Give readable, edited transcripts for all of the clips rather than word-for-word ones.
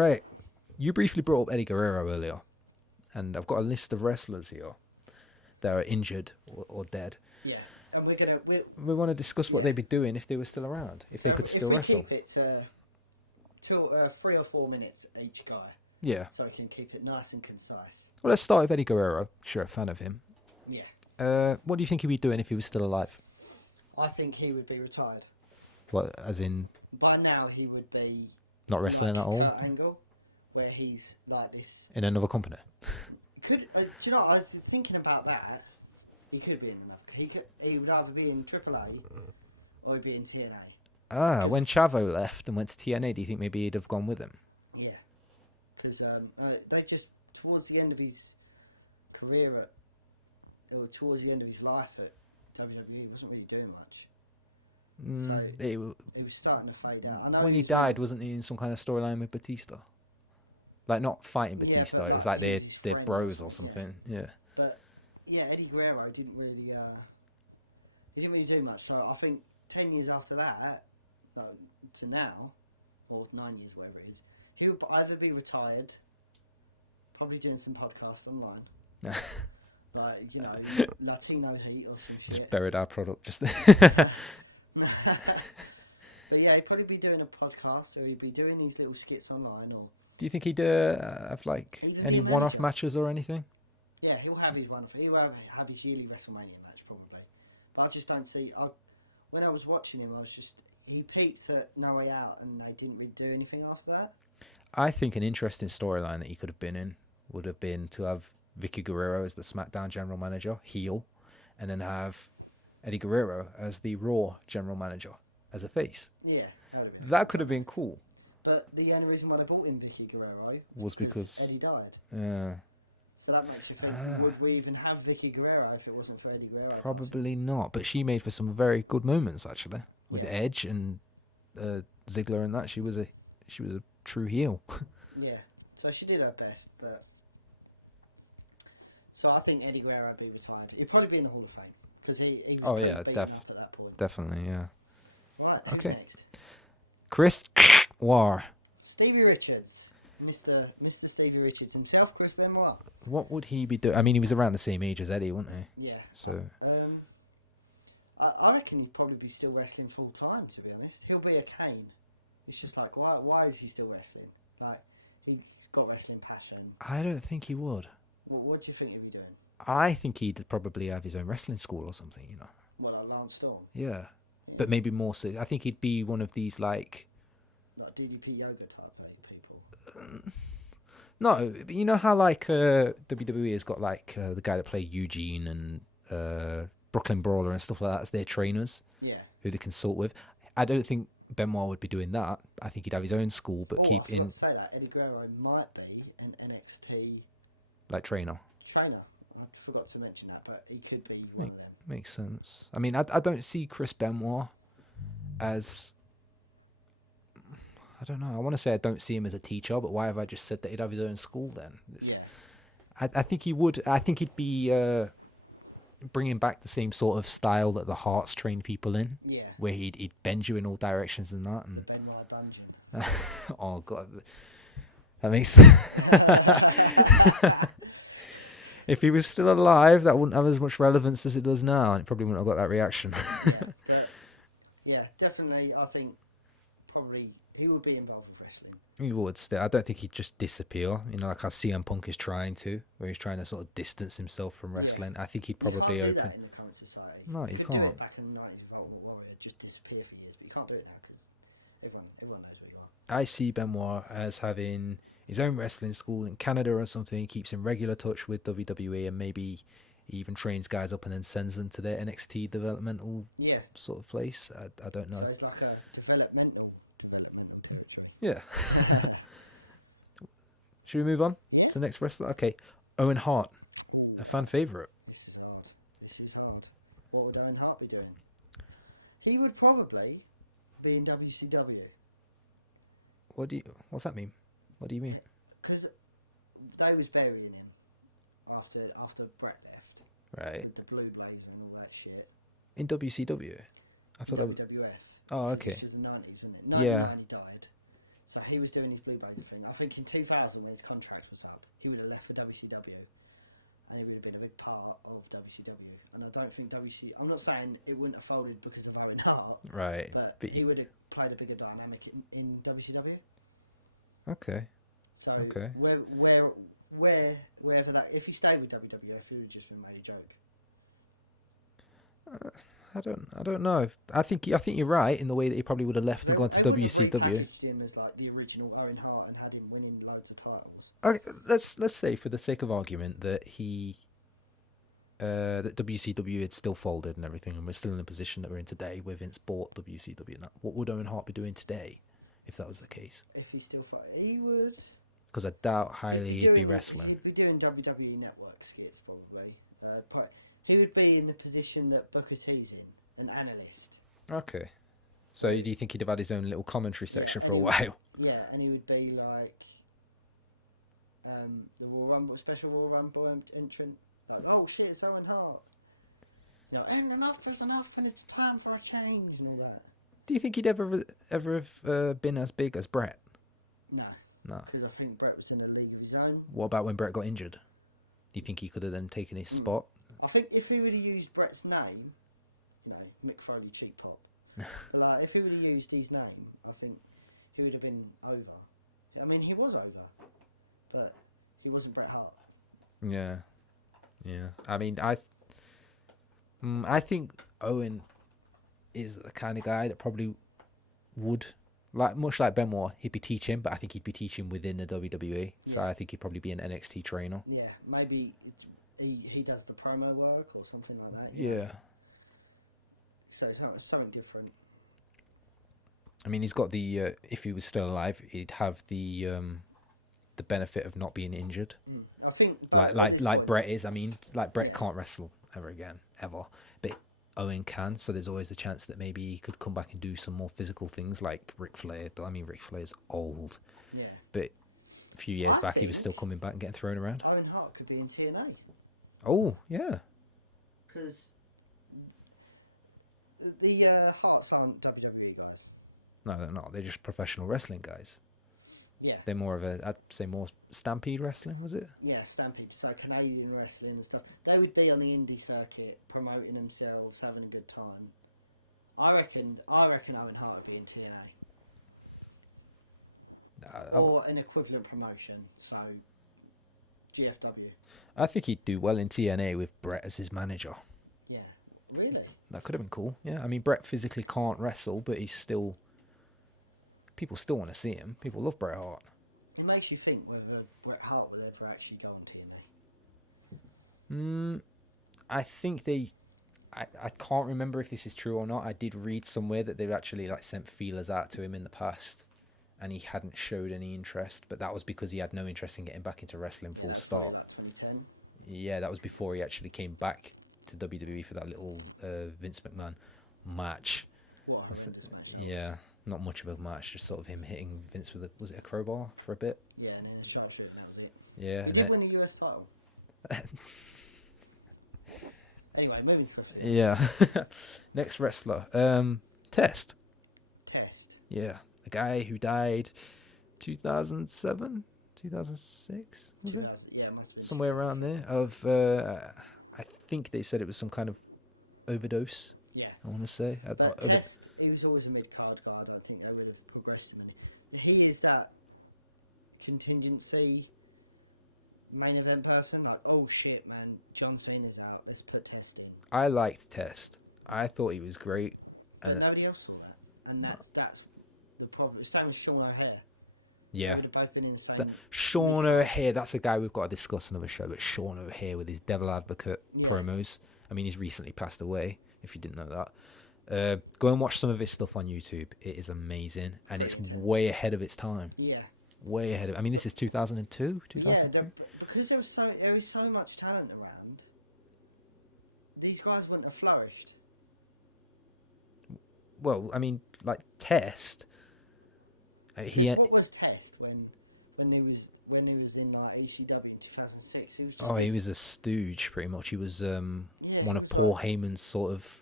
Right. You briefly brought up Eddie Guerrero earlier, and I've got a list of wrestlers here that are injured or dead. Yeah, and we want to discuss what they'd be doing if they were still around. If we keep it to 3 or 4 minutes each guy. Yeah. So we can keep it nice and concise. Well, let's start with Eddie Guerrero. Sure, a fan of him. Yeah. What do you think he'd be doing if he was still alive? I think he would be retired. What, as in? By now, he would be not wrestling like at all. Kurt Angle, where he's like this in another company. Do you know? I was thinking about that. He could be in another. He would either be in AAA or he'd be in TNA. When Chavo left and went to TNA, do you think maybe he'd have gone with him? Yeah, because they just towards the end of his career or towards the end of his life at WWE, wasn't really doing much. So it was starting to fade out. I know when he died, wasn't he in some kind of storyline with Batista? Like not fighting Batista, yeah, but it was like they're bros or something. Yeah. But yeah, Eddie Guerrero didn't really do much. So I think 10 years after that, to now, or 9 years, whatever it is, he would either be retired, probably doing some podcasts online, like Latino Heat or some shit. Just buried our product just there. But yeah, he'd probably be doing a podcast, or he'd be doing these little skits online, or. Do you think he'd have even any be a manager? One-off matches or anything? Yeah, he'll have his one-off. He'll have his yearly WrestleMania match probably, but I just don't see. When I was watching him, he peaked at No Way Out, and they didn't really do anything after that. I think an interesting storyline that he could have been in would have been to have Vicky Guerrero as the SmackDown general manager, heel, and then have Eddie Guerrero as the Raw general manager, as a face. Yeah, that would have been. That could have been cool. But the only reason why they brought in Vicky Guerrero was because Eddie died. Yeah. So that makes you think, would we even have Vicky Guerrero if it wasn't for Eddie Guerrero? Probably not, but she made for some very good moments actually. With Edge and Ziggler and that, she was a true heel. Yeah, so she did her best, but so I think Eddie Guerrero would be retired. He'd probably be in the Hall of Fame because he was pretty beaten up at that point. Definitely, yeah. Right, who's next? Chris War. Stevie Richards. Mr. Stevie Richards himself, Chris Benoit. What would he be doing? I mean, he was around the same age as Eddie, wasn't he? Yeah. So I reckon he'd probably be still wrestling full time, to be honest. He'll be a Kane. It's just like, why is he still wrestling? Like, he's got wrestling passion. I don't think he would. What do you think he'd be doing? I think he'd probably have his own wrestling school or something, you know. What, like Lance Storm? Yeah. But maybe more so. I think he'd be one of these, like DDP yoga type people. No, but you know how like WWE has got like the guy that played Eugene and Brooklyn Brawler and stuff like that as their trainers. Yeah. Who they consult with. I don't think Benoit would be doing that. I think he'd have his own school. But I forgot to say that Eddie Guerrero might be an NXT like trainer. I forgot to mention that, but he could be one of them. Makes sense. I mean, I don't see Chris Benoit as. I don't know. I want to say I don't see him as a teacher, but why have I just said that he'd have his own school then? I think he would. I think he'd be bringing back the same sort of style that the Hearts train people in. Yeah. Where he'd bend you in all directions and that. And the Benoit Dungeon. Oh, God. That makes sense. If he was still alive, that wouldn't have as much relevance as it does now, and it probably wouldn't have got that reaction. Yeah, but yeah, definitely, I think probably he would be involved with wrestling. He would still. I don't think he'd just disappear. You know, like how CM Punk is trying to, where he's trying to sort of distance himself from wrestling. Yeah. I think he'd probably. You can't do that in the current society. No, you could do it back in the 90s with Ultimate Warrior, just disappear for years, but you can't do it now because everyone knows where you are. I see Benoit as having his own wrestling school in Canada or something. He keeps in regular touch with WWE, and maybe he even trains guys up and then sends them to their NXT developmental sort of place. I don't know. So it's like a developmental territory. Yeah. Should we move on? Yeah. To the next wrestler? Okay. Owen Hart. Ooh, a fan favourite. This is hard. What would Owen Hart be doing? He would probably be in WCW. What's that mean? What do you mean? Because they was burying him after Brett left. Right. With the blue blazer and all that shit. In WCW? In WWF. Oh, okay. Because this was the 90s, wasn't it? 99 he died. So he was doing his Blue Blazer thing. I think in 2000, when his contract was up, he would have left for WCW, and he would have been a big part of WCW. And I don't think I'm not saying it wouldn't have folded because of Owen Hart, right? But he would have played a bigger dynamic in WCW. Okay. So wherever that, if he stayed with WWF, he would have just been made a joke. I don't know. I think you're right in the way that he probably would have left and gone to WCW. They wouldn't have repackaged him as like the original Owen Hart and had him winning loads of titles. Okay, let's say, for the sake of argument, that that WCW had still folded and everything, and we're still in the position that we're in today, where Vince bought WCW. Now, what would Owen Hart be doing today if that was the case? If he still fought, he would. Because I doubt highly he'd be doing WWE Network skits probably. He would be in the position that Booker T's in, an analyst. Okay. So do you think he'd have had his own little commentary section for a while? Yeah, and he would be like the Royal Rumble, special Royal Rumble entrant. Like, oh shit, it's Owen Hart. You know, and enough is enough, and it's time for a change and all that. Do you think he'd ever have been as big as Bret? No. Because I think Bret was in a league of his own. What about when Bret got injured? Do you think he could have then taken his spot? I think if he would have used Bret's name, you know, Mick Foley cheap pop, but like if he would have used his name, I think he would have been over. I mean, he was over, but he wasn't Bret Hart. Yeah. I mean, I think Owen is the kind of guy that probably would, like much like Benoit, he'd be teaching, but I think he'd be teaching within the WWE. So Yeah. I think he'd probably be an NXT trainer. Yeah, maybe he does the promo work or something like that. You know? So something different. I mean, he's got the if he was still alive, he'd have the benefit of not being injured. I think, but like at this point, Bret is. I mean, like Bret Yeah. can't wrestle ever again, ever. But Owen can, so there's always a chance that maybe he could come back and do some more physical things like Ric Flair. I mean, Ric Flair's old. Yeah. But a few years back, he was think still coming back and getting thrown around. Owen Hart could be in TNA. Oh, yeah. Because the Harts aren't WWE guys. No, they're not. They're just professional wrestling guys. Yeah. They're more of I'd say more Stampede wrestling, was it? Yeah, Stampede. So Canadian wrestling and stuff. They would be on the indie circuit, promoting themselves, having a good time. I reckon Owen Hart would be in TNA. Or an equivalent promotion, so GFW. I think he'd do well in TNA with Bret as his manager. Yeah, really? That could have been cool. Yeah, I mean, Bret physically can't wrestle, but he's still... People still want to see him. People love Bret Hart. It makes you think whether Bret Hart will ever actually go on TNA. I think they... I can't remember if this is true or not. I did read somewhere that they've actually like sent feelers out to him in the past, and he hadn't showed any interest, but that was because he had no interest in getting back into wrestling. Yeah, that was probably like 2010. Yeah, that was before he actually came back to WWE for that little Vince McMahon match. What a horrendous match that was. Yeah, not much of a match, just sort of him hitting Vince with was it a crowbar for a bit? Yeah, and then a sharpshooter, and that was it. Yeah. He did win the US title. Anyway, moving swiftly on. Yeah. Next wrestler. Test. Yeah. A guy who died 2007? 2006? 2000, yeah, it must have been somewhere around there. Of I think they said it was some kind of overdose. Yeah. I want to say. But Test, he was always a mid-card guy. I don't think they would have progressed him. He is that contingency main event person. Like, oh shit, man, John Cena's out. Let's put Test in. I liked Test. I thought he was great. But nobody else saw that. And that's the problem. Same as Sean O'Hare. Yeah. They would have both been in the same... Sean O'Hare, that's a guy we've got to discuss another show, but Sean O'Hare with his Devil Advocate promos. I mean, he's recently passed away, if you didn't know that. Go and watch some of his stuff on YouTube. It is amazing, and Pretty it's intense. way ahead of its time. Yeah. Way ahead of... I mean, this is 2002? But yeah, because there is so much talent around, these guys wouldn't have flourished. Well, I mean, like, Test... Because what was Test when he was in like ECW in 2006? He was just he was a stooge pretty much. He was one of was Paul like, Heyman's sort of.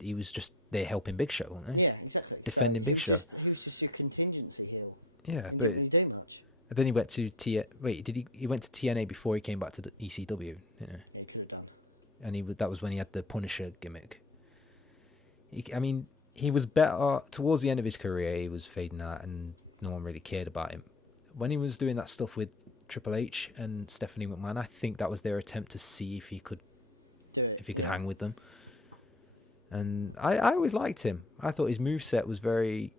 He was just there helping Big Show, wasn't he? Yeah, exactly. Defending Big Show. He was just your contingency heel. Yeah, and didn't really do much. And then he went to he went to TNA before he came back to the ECW. Yeah, he could have done. And that was when he had the Punisher gimmick. He was better towards the end of his career. He was fading out, and no one really cared about him. When he was doing that stuff with Triple H and Stephanie McMahon, I think that was their attempt to see if he could do it, if he could hang with them. And I always liked him. I thought his moveset was very...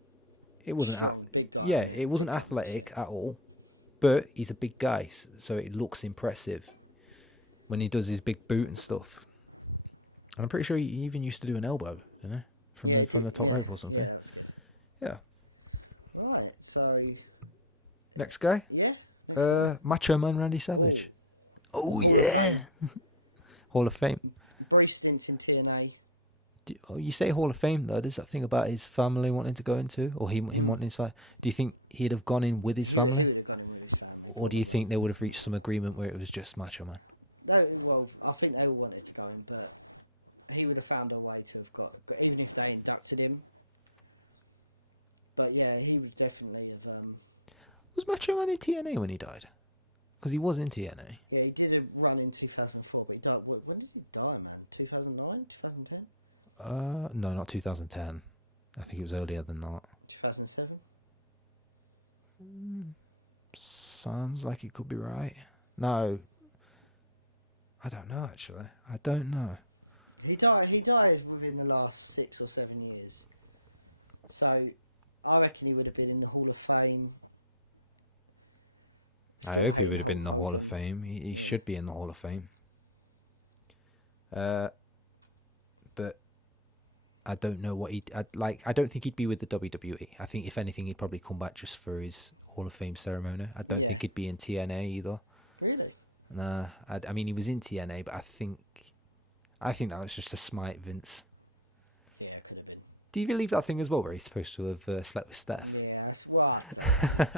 It wasn't strong, big guy. Yeah, it wasn't athletic at all. But he's a big guy, so it looks impressive when he does his big boot and stuff. And I'm pretty sure he even used to do an elbow, From he the did. top rope or something. Yeah, that was good. Yeah. Right, so... Next guy? Yeah, next guy. Macho Man Randy Savage. Hall of Fame. Hall of Fame. Brief stints in TNA. You say Hall of Fame, though. There's that thing about his family wanting to go into, or him wanting his family. Do you think he'd have gone in with his family? He would have gone in with his family. Or do you think they would have reached some agreement where it was just Macho Man? No, well, I think they all wanted to go in, but he would have found a way to have got even if they inducted him. But yeah, he would definitely have... Was Macho Man in TNA when he died? Because he was in TNA. Yeah, he did a run in 2004, but he died... When did he die, man? 2009? 2010? No, not 2010. I think it was earlier than that. 2007? Sounds like it could be right. No. I don't know, actually. I don't know. He died within the last 6 or 7 years. So, I reckon he would have been in the Hall of Fame. I hope he would have been in the Hall of Fame. He should be in the Hall of Fame. But I don't know what he'd like. I don't think he'd be with the WWE. I think if anything, he'd probably come back just for his Hall of Fame ceremony. I don't think he'd be in TNA either. Really? Nah. I mean, he was in TNA, but I think that was just to smite Vince. Yeah, it could have been. Do you believe that thing as well, where he's supposed to have slept with Steph? Yeah, that's what.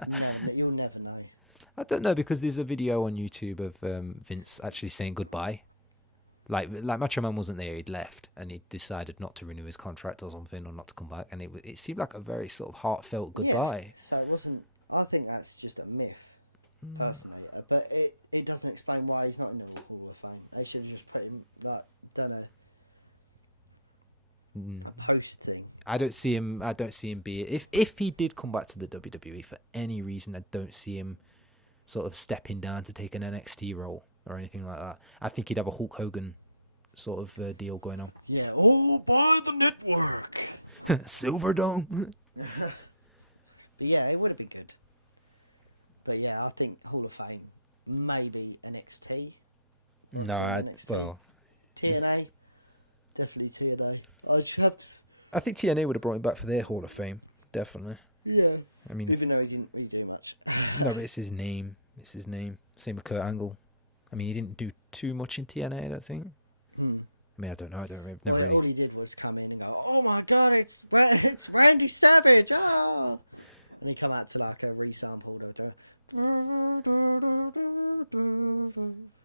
You'll never know. I don't know, because there's a video on YouTube of Vince actually saying goodbye. Like Macho Man wasn't there; he'd left, and he decided not to renew his contract or something, or not to come back. And it seemed like a very sort of heartfelt goodbye. Yeah, so it wasn't. I think that's just a myth, personally. But it doesn't explain why he's not in the Hall of Fame. They should have just put him done a post thing. I don't see him be if he did come back to the WWE for any reason. I don't see him sort of stepping down to take an NXT role or anything like that. I think he'd have a Hulk Hogan sort of deal going on. Yeah, all by the network. Silverdome. But yeah, it would have been good. But yeah, I think Hall of Fame, maybe NXT. NXT. Well, TNA, definitely TNA. I just have to... I think TNA would have brought him back for their Hall of Fame, definitely. Yeah. I mean, even though he didn't really do much. No, but it's his name. Same with Kurt Angle. I mean, he didn't do too much in TNA, I don't think. I mean, I don't know. Well, yeah, all he did was come in and go, "Oh my God, it's Randy Savage!" Oh, and he come out to like a resampled,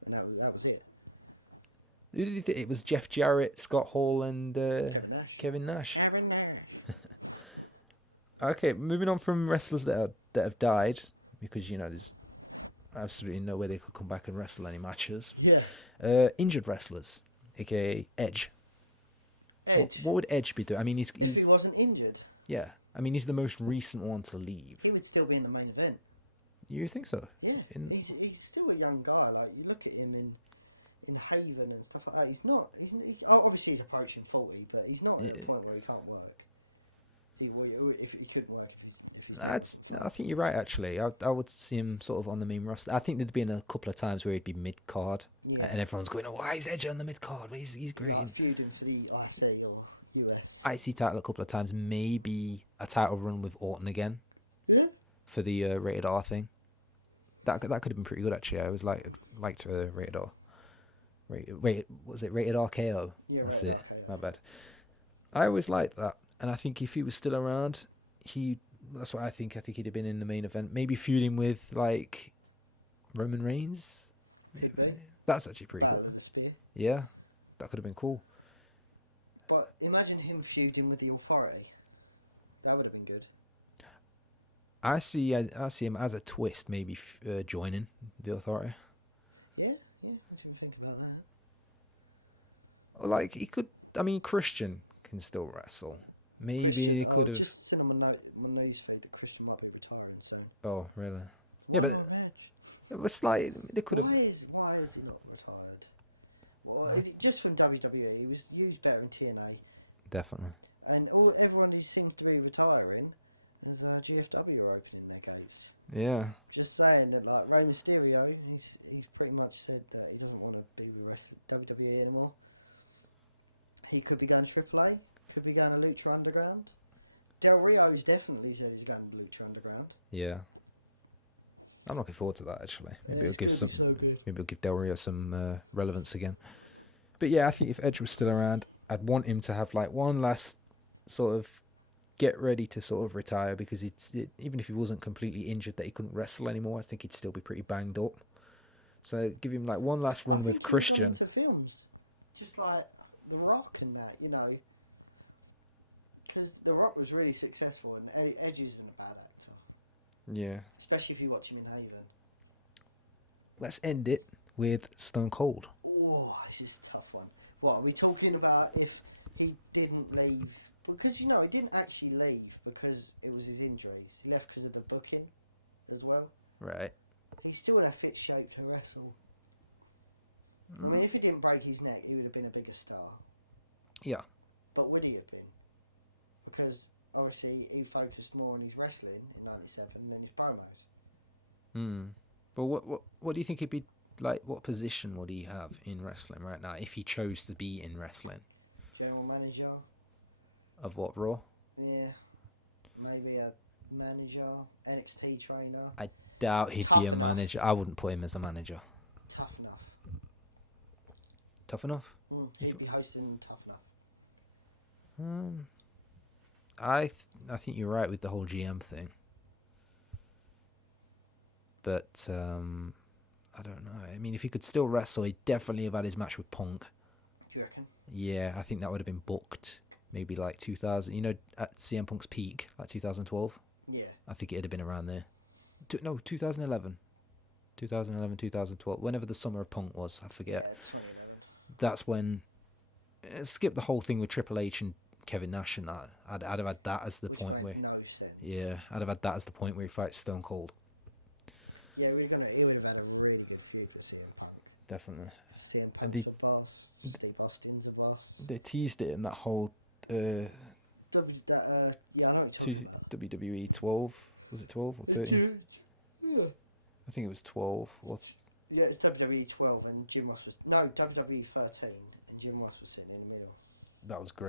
and that was it. Who did you think? It was Jeff Jarrett, Scott Hall, and Kevin Nash. Kevin Nash. Okay, moving on from wrestlers that have died, because there's absolutely no way they could come back and wrestle any matches. Yeah. Injured wrestlers, aka Edge. What would Edge be doing? I mean, if he wasn't injured. Yeah. I mean, he's the most recent one to leave. He would still be in the main event. You think so? Yeah. He's still a young guy. Like, you look at him in Haven and stuff like that. Obviously he's approaching 40, but he's not at a point where he can't work. If he couldn't work if his neck wasn't fine. I think you're right, actually. I would see him sort of on the main roster. I think there'd been a couple of times where he'd be mid-card. Yeah. And everyone's going, "Oh, why is Edge on the mid-card? He's great." Like feuding for the IC or US. IC title a couple of times. Maybe a title run with Orton again. Yeah. For the Rated R thing. That could have been pretty good, actually. I always liked Rated R. Was it Rated RKO? Yeah, Rated RKO. Not bad. I always liked that. And I think if he was still around, that's what I think. I think he'd have been in the main event. Maybe feuding with, like, Roman Reigns. Could be. That's actually pretty Battle of the Spear. Yeah. That could have been cool. But imagine him feuding with the Authority. That would have been good. I see him as a twist, maybe joining the Authority. Yeah. What do you think about that? Like he could. I mean, Christian can still wrestle. Maybe Christian. Oh, just seen on my news feed that Christian might be retiring soon. Oh, really? One more match. It was like they could. Why is he not retired? Well, is it just from WWE? He was used better in TNA. Definitely. And everyone who seems to be retiring is GFW are opening their gates. Yeah. Just saying that, like Rey Mysterio, he's pretty much said that he doesn't want to be with WWE anymore. He could be going to AAA. Could be going to Lucha Underground. Del Rio's definitely said he's going to Lucha Underground. Yeah. I'm looking forward to that, actually. It's going to be so good. Maybe we'll give Del Rio some relevance again. But yeah, I think if Edge was still around, I'd want him to have like one last sort of get ready to sort of retire, because even if he wasn't completely injured that he couldn't wrestle anymore, I think he'd still be pretty banged up. So give him like one last run with Christian. I think he would have gone into films. Just like The Rock and that, you know. Because The Rock was really successful and Edge isn't a bad actor. Yeah. Especially if you watch him in Haven. Let's end it with Stone Cold. Oh, this is a tough one. What, are we talking about if he didn't leave? Because, you know, he didn't actually leave because it was his injuries. He left because of the booking as well. Right. He's still in a fit shape to wrestle. I mean, if he didn't break his neck, he would have been a bigger star. Yeah. But would he have been? Because, obviously, he focused more on his wrestling in '97 than his promos. But what do you think he'd be like? What position would he have in wrestling right now if he chose to be in wrestling? General manager. Of what, Raw? Yeah. Maybe a manager, NXT trainer. I doubt he'd be a manager. I wouldn't put him as a manager. Tough enough. Tough enough? He'd be hosting Tough Enough. I think you're right with the whole GM thing. But I don't know. I mean, if he could still wrestle, he'd definitely have had his match with Punk. Do you reckon? Yeah, I think that would have been booked maybe like 2000. You know, at CM Punk's peak, like 2012. Yeah. I think it'd have been around there. 2011. 2011, 2012. Whenever the summer of Punk was, I forget. Yeah, 2011. That's when. Skip the whole thing with Triple H and Kevin Nash and that. I'd have had that as the point. Which made no sense. Yeah, I'd have had that as the point where he fights Stone Cold. Yeah, he would have had a really good feud with CM Punk. Definitely. CM Punk's a boss. Steve Austin's a boss. They teased it in that whole. Yeah, I know what you're talking about. WWE 12. Was it 12 or 13? Yeah. I think it was 12. Yeah, it's WWE 12 and Jim Ross was... No, WWE 13 and Jim Ross was sitting in the middle. That was great.